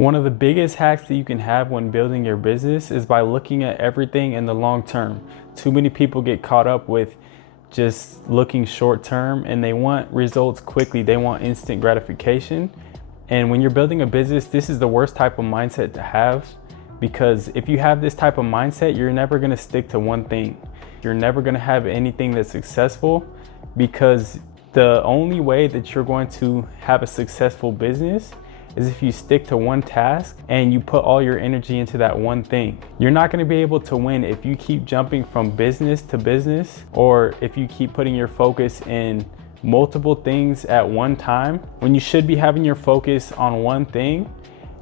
One of the biggest hacks that you can have when building your business is by looking at everything in the long term. Too many people get caught up with just looking short term and they want results quickly. They want instant gratification. And when you're building a business, this is the worst type of mindset to have, because if you have this type of mindset, you're never going to stick to one thing. You're never going to have anything that's successful, because the only way that you're going to have a successful business is if you stick to one task and you put all your energy into that one thing. You're not going to be able to win if you keep jumping from business to business, or if you keep putting your focus in multiple things at one time, when you should be having your focus on one thing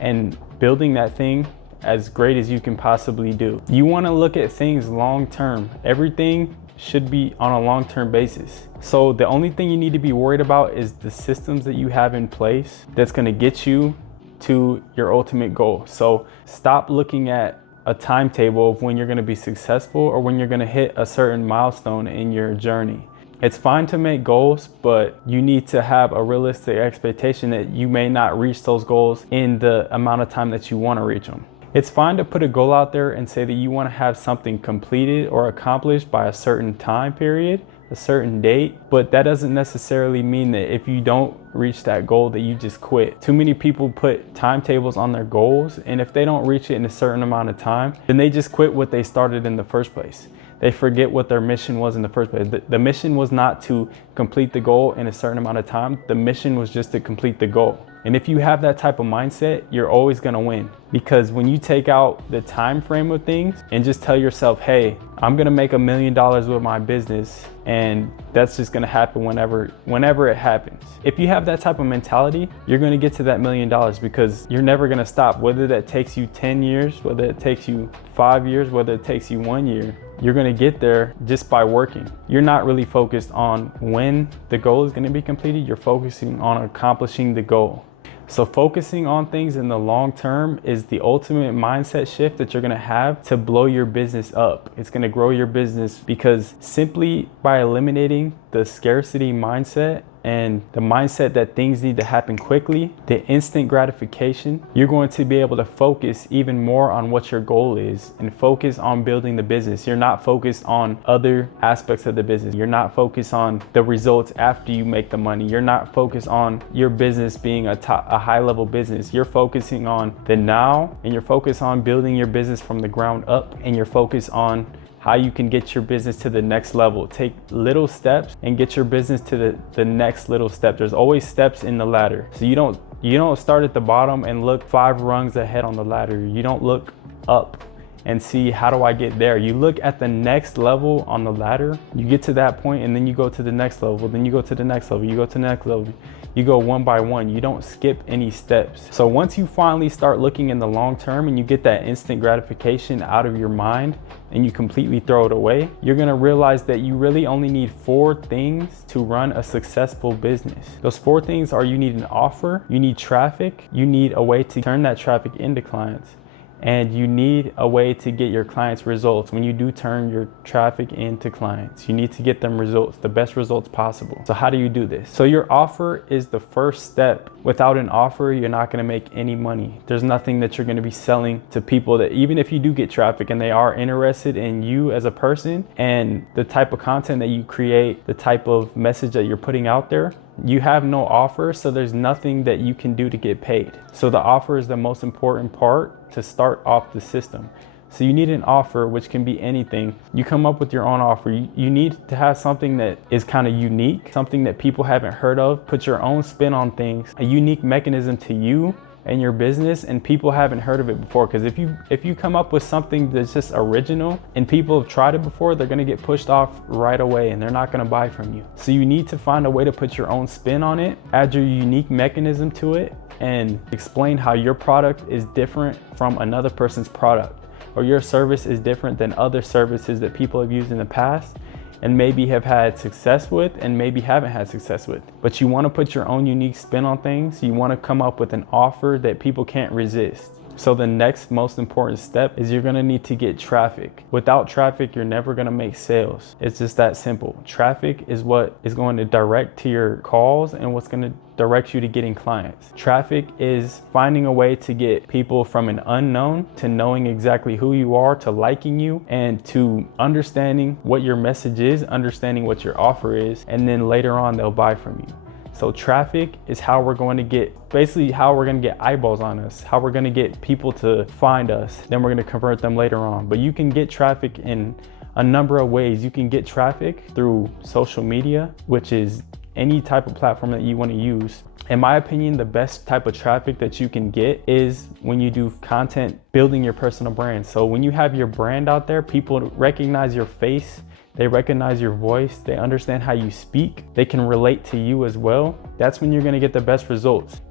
and building that thing as great as you can possibly do. You want to look at things long term. Everything should be on a long-term basis. So the only thing you need to be worried about is the systems that you have in place that's going to get you to your ultimate goal. So stop looking at a timetable of when you're going to be successful or when you're going to hit a certain milestone in your journey. It's fine to make goals, but you need to have a realistic expectation that you may not reach those goals in the amount of time that you want to reach them. It's fine to put a goal out there and say that you want to have something completed or accomplished by a certain time period, a certain date, but that doesn't necessarily mean that if you don't reach that goal that you just quit. Too many people put timetables on their goals, and if they don't reach it in a certain amount of time, then they just quit what they started in the first place. They forget what their mission was in the first place. The mission was not to complete the goal in a certain amount of time. The mission was just to complete the goal. And if you have that type of mindset, you're always gonna win. Because when you take out the time frame of things and just tell yourself, hey, I'm gonna make $1 million with my business, and that's just gonna happen whenever it happens. If you have that type of mentality, you're gonna get to that $1 million, because you're never gonna stop. Whether that takes you 10 years, whether it takes you 5 years, whether it takes you 1 year, you're gonna get there just by working. You're not really focused on when the goal is gonna be completed, you're focusing on accomplishing the goal. So focusing on things in the long term is the ultimate mindset shift that you're gonna have to blow your business up. It's gonna grow your business, because simply by eliminating the scarcity mindset and the mindset that things need to happen quickly, the instant gratification, you're going to be able to focus even more on what your goal is and focus on building the business. You're not focused on other aspects of the business. You're not focused on the results after you make the money. You're not focused on your business being a high level business. You're focusing on the now, and you're focused on building your business from the ground up, and you're focused on how you can get your business to the next level. Take little steps and get your business to the next little step. There's always steps in the ladder. So you don't start at the bottom and look 5 rungs ahead on the ladder. You don't look up and see, how do I get there? You look at the next level on the ladder. You get to that point, and then you go to the next level. Then you go to the next level. You go to the next level. You go one by one. You don't skip any steps. So once you finally start looking in the long term and you get that instant gratification out of your mind and you completely throw it away, you're gonna realize that you really only need 4 things to run a successful business. Those 4 things are: you need an offer, you need traffic, you need a way to turn that traffic into clients, and you need a way to get your clients results. When you do turn your traffic into clients, you need to get them results, the best results possible. So how do you do this? So your offer is the first step. Without an offer, you're not gonna make any money. There's nothing that you're gonna be selling to people, that even if you do get traffic and they are interested in you as a person and the type of content that you create, the type of message that you're putting out there, you have no offer, so there's nothing that you can do to get paid. So the offer is the most important part to start off the system. So you need an offer, which can be anything. You come up with your own offer. You need to have something that is kind of unique, something that people haven't heard of. Put your own spin on things, a unique mechanism to you and your business, and people haven't heard of it before. Because if you come up with something that's just original and people have tried it before, they're gonna get pushed off right away and they're not gonna buy from you. So you need to find a way to put your own spin on it, add your unique mechanism to it, and explain how your product is different from another person's product, or your service is different than other services that people have used in the past and maybe have had success with and maybe haven't had success with. But you want to put your own unique spin on things. You want to come up with an offer that people can't resist. So the next most important step is you're gonna need to get traffic. Without traffic, you're never gonna make sales. It's just that simple. Traffic is what is going to direct to your calls and what's gonna direct you to getting clients. Traffic is finding a way to get people from an unknown to knowing exactly who you are, to liking you, and to understanding what your message is, understanding what your offer is, and then later on they'll buy from you. So traffic is how we're going to get, basically how we're going to get eyeballs on us, how we're going to get people to find us. Then we're going to convert them later on. But you can get traffic in a number of ways. You can get traffic through social media, which is any type of platform that you want to use. In my opinion, the best type of traffic that you can get is when you do content building your personal brand. So when you have your brand out there, people recognize your face, they recognize your voice, they understand how you speak, they can relate to you as well. That's when you're gonna get the best results.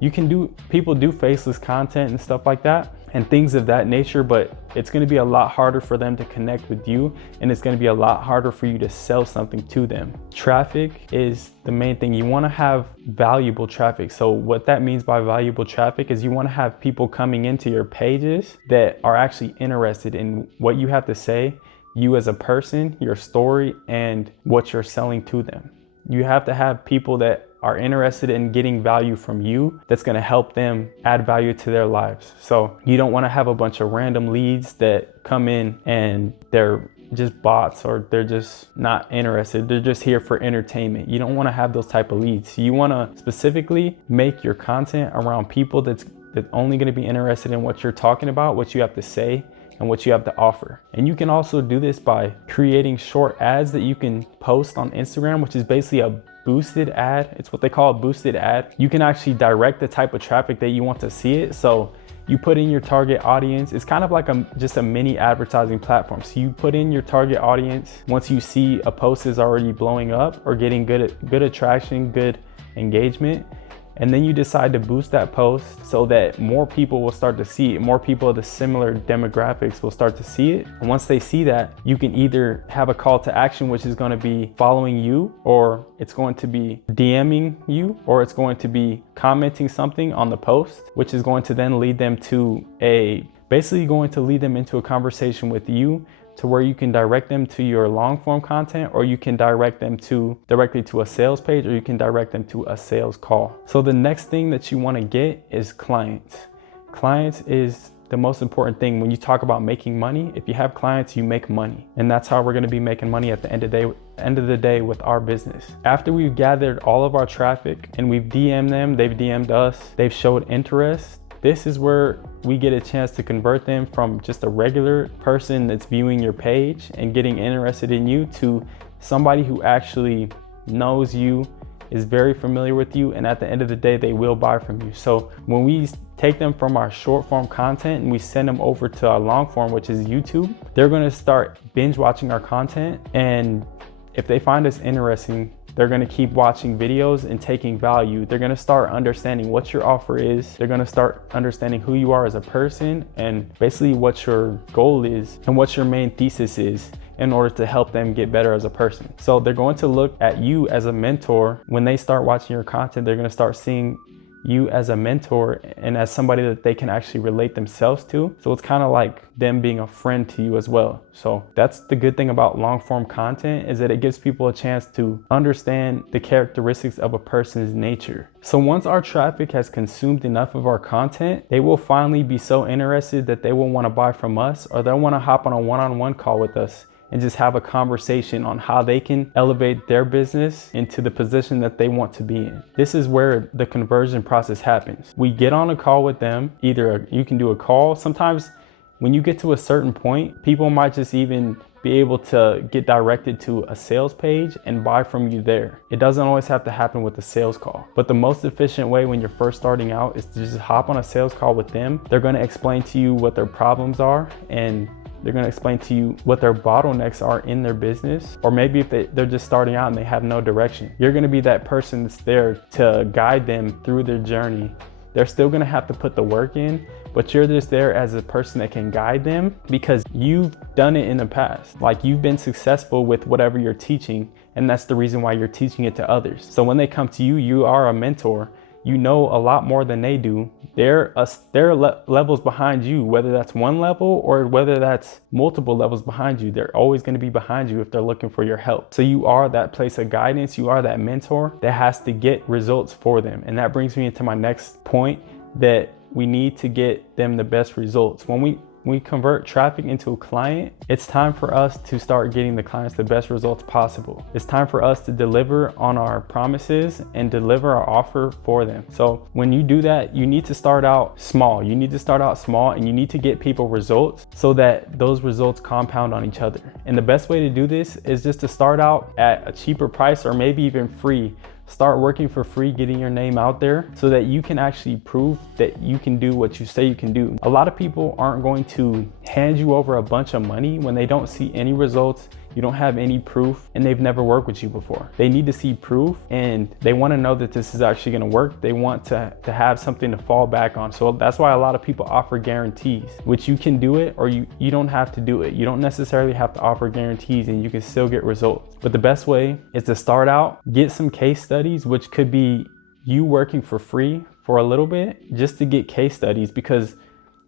People do faceless content and stuff like that and things of that nature, but it's gonna be a lot harder for them to connect with you, and it's gonna be a lot harder for you to sell something to them. Traffic is the main thing. You wanna have valuable traffic. So what that means by valuable traffic is you wanna have people coming into your pages that are actually interested in what you have to say, you as a person, your story, and what you're selling to them. You have to have people that are interested in getting value from you that's gonna help them add value to their lives. So you don't wanna have a bunch of random leads that come in and they're just bots or they're just not interested. They're just here for entertainment. You don't wanna have those type of leads. You wanna specifically make your content around people that's only gonna be interested in what you're talking about, what you have to say, and what you have to offer. And you can also do this by creating short ads that you can post on Instagram, which is basically a boosted ad. It's what they call a boosted ad. You can actually direct the type of traffic that you want to see it. So you put in your target audience. It's kind of like just a mini advertising platform. So you put in your target audience. Once you see a post is already blowing up or getting good attraction, good engagement, and then you decide to boost that post so that more people will start to see it. More people of the similar demographics will start to see it. And once they see that, you can either have a call to action, which is going to be following you, or it's going to be DMing you, or it's going to be commenting something on the post, which is going to then lead them to basically going to lead them into a conversation with you, to where you can direct them to your long form content, or you can direct them directly to a sales page, or you can direct them to a sales call. So the next thing that you want to get is clients. Clients is the most important thing. When you talk about making money, if you have clients, you make money. And that's how we're going to be making money at the end of the day with our business. After we've gathered all of our traffic and we've DM'd them, they've DM'd us, they've showed interest, this is where we get a chance to convert them from just a regular person that's viewing your page and getting interested in you to somebody who actually knows you, is very familiar with you, and at the end of the day, they will buy from you. So when we take them from our short form content and we send them over to our long form, which is YouTube, they're gonna start binge watching our content. And if they find us interesting, they're gonna keep watching videos and taking value. They're gonna start understanding what your offer is. They're gonna start understanding who you are as a person and basically what your goal is and what your main thesis is in order to help them get better as a person. So they're going to look at you as a mentor. When they start watching your content, they're gonna start seeing you as a mentor and as somebody that they can actually relate themselves to. So it's kind of like them being a friend to you as well. So that's the good thing about long form content, is that it gives people a chance to understand the characteristics of a person's nature. So once our traffic has consumed enough of our content, they will finally be so interested that they will want to buy from us, or they'll want to hop on a one-on-one call with us and just have a conversation on how they can elevate their business into the position that they want to be in. This is where the conversion process happens. We get on a call with them. Either you can do a call. Sometimes when you get to a certain point, people might just even be able to get directed to a sales page and buy from you there. It doesn't always have to happen with a sales call. But the most efficient way when you're first starting out is to just hop on a sales call with them. They're gonna explain to you what their problems are, and they're gonna explain to you what their bottlenecks are in their business. Or maybe if they're just starting out and they have no direction, you're gonna be that person that's there to guide them through their journey. They're still gonna have to put the work in, but you're just there as a person that can guide them because you've done it in the past. Like, you've been successful with whatever you're teaching, and that's the reason why you're teaching it to others. So when they come to you, you are a mentor. you know a lot more than they do. They're levels behind you, whether that's one level or whether that's multiple levels behind you. They're always going to be behind you if they're looking for your help. So you are that place of guidance. You are that mentor that has to get results for them. And that brings me into my next point, that we need to get them the best results. When we convert traffic into a client, it's time for us to start getting the clients the best results possible. It's time for us to deliver on our promises and deliver our offer for them. So when you do that, you need to start out small. You need to start out small, and you need to get people results so that those results compound on each other. And the best way to do this is just to start out at a cheaper price, or maybe even free. Start working for free, getting your name out there so that you can actually prove that you can do what you say you can do. A lot of people aren't going to hand you over a bunch of money when they don't see any results, you don't have any proof, and they've never worked with you before. They need to see proof, and they want to know that this is actually going to work. They want to have something to fall back on. So that's why a lot of people offer guarantees, which you can do it or you don't have to do it. You don't necessarily have to offer guarantees, and you can still get results. But the best way is to start out, get some case studies, which could be you working for free for a little bit just to get case studies, because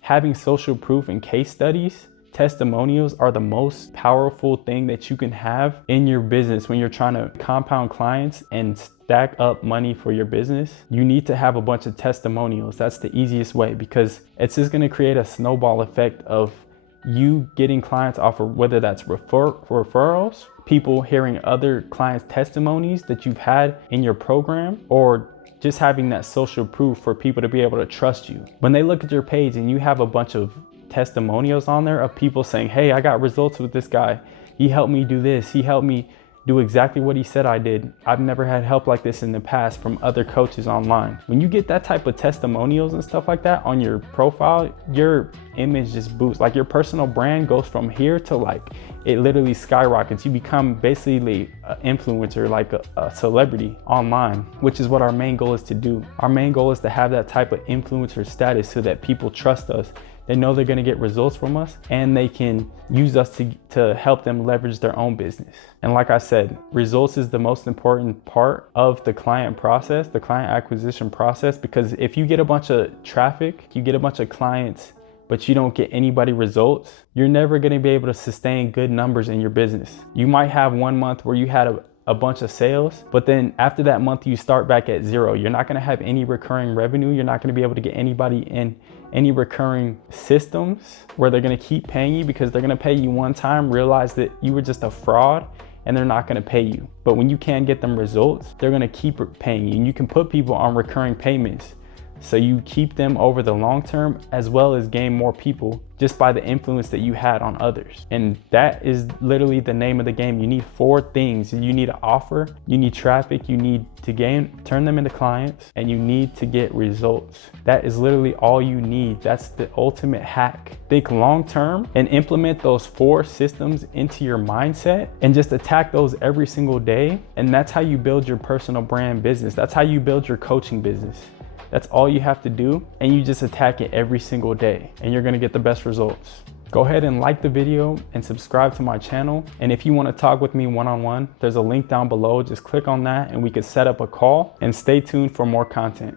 having social proof and case studies, testimonials, are the most powerful thing that you can have in your business when you're trying to compound clients and stack up money for your business. You need to have a bunch of testimonials. That's the easiest way, because it's just going to create a snowball effect of you getting clients off of, whether that's referrals, people hearing other clients' testimonies that you've had in your program, or just having that social proof for people to be able to trust you. When they look at your page and you have a bunch of testimonials on there of people saying, hey, I got results with this guy. He helped me do this. He helped me do exactly what he said I did. I've never had help like this in the past from other coaches online. When you get that type of testimonials and stuff like that on your profile, your image just boosts. Like your personal brand goes from here to like, it literally skyrockets. You become basically an influencer, like a celebrity online, which is what our main goal is to do. Our main goal is to have that type of influencer status so that people trust us. They know they're gonna get results from us, and they can use us to help them leverage their own business. And like I said, results is the most important part of the client process, the client acquisition process, because if you get a bunch of traffic, you get a bunch of clients, but you don't get anybody results, you're never gonna be able to sustain good numbers in your business. You might have 1 month where you had a bunch of sales, but then after that month you start back at zero. You're not gonna have any recurring revenue. You're not gonna be able to get anybody in any recurring systems where they're gonna keep paying you, because they're gonna pay you one time, realize that you were just a fraud, and they're not gonna pay you. But when you can get them results, they're gonna keep paying you, and you can put people on recurring payments. So you keep them over the long term, as well as gain more people just by the influence that you had on others. And that is literally the name of the game. You need 4 things. You need an offer, you need traffic, you need to turn them into clients, and you need to get results. That is literally all you need. That's the ultimate hack. Think long term and implement those 4 systems into your mindset and just attack those every single day. And that's how you build your personal brand business. That's how you build your coaching business. That's all you have to do, and you just attack it every single day, and you're gonna get the best results. Go ahead and like the video and subscribe to my channel. And if you wanna talk with me one-on-one, there's a link down below. Just click on that and we could set up a call, and stay tuned for more content.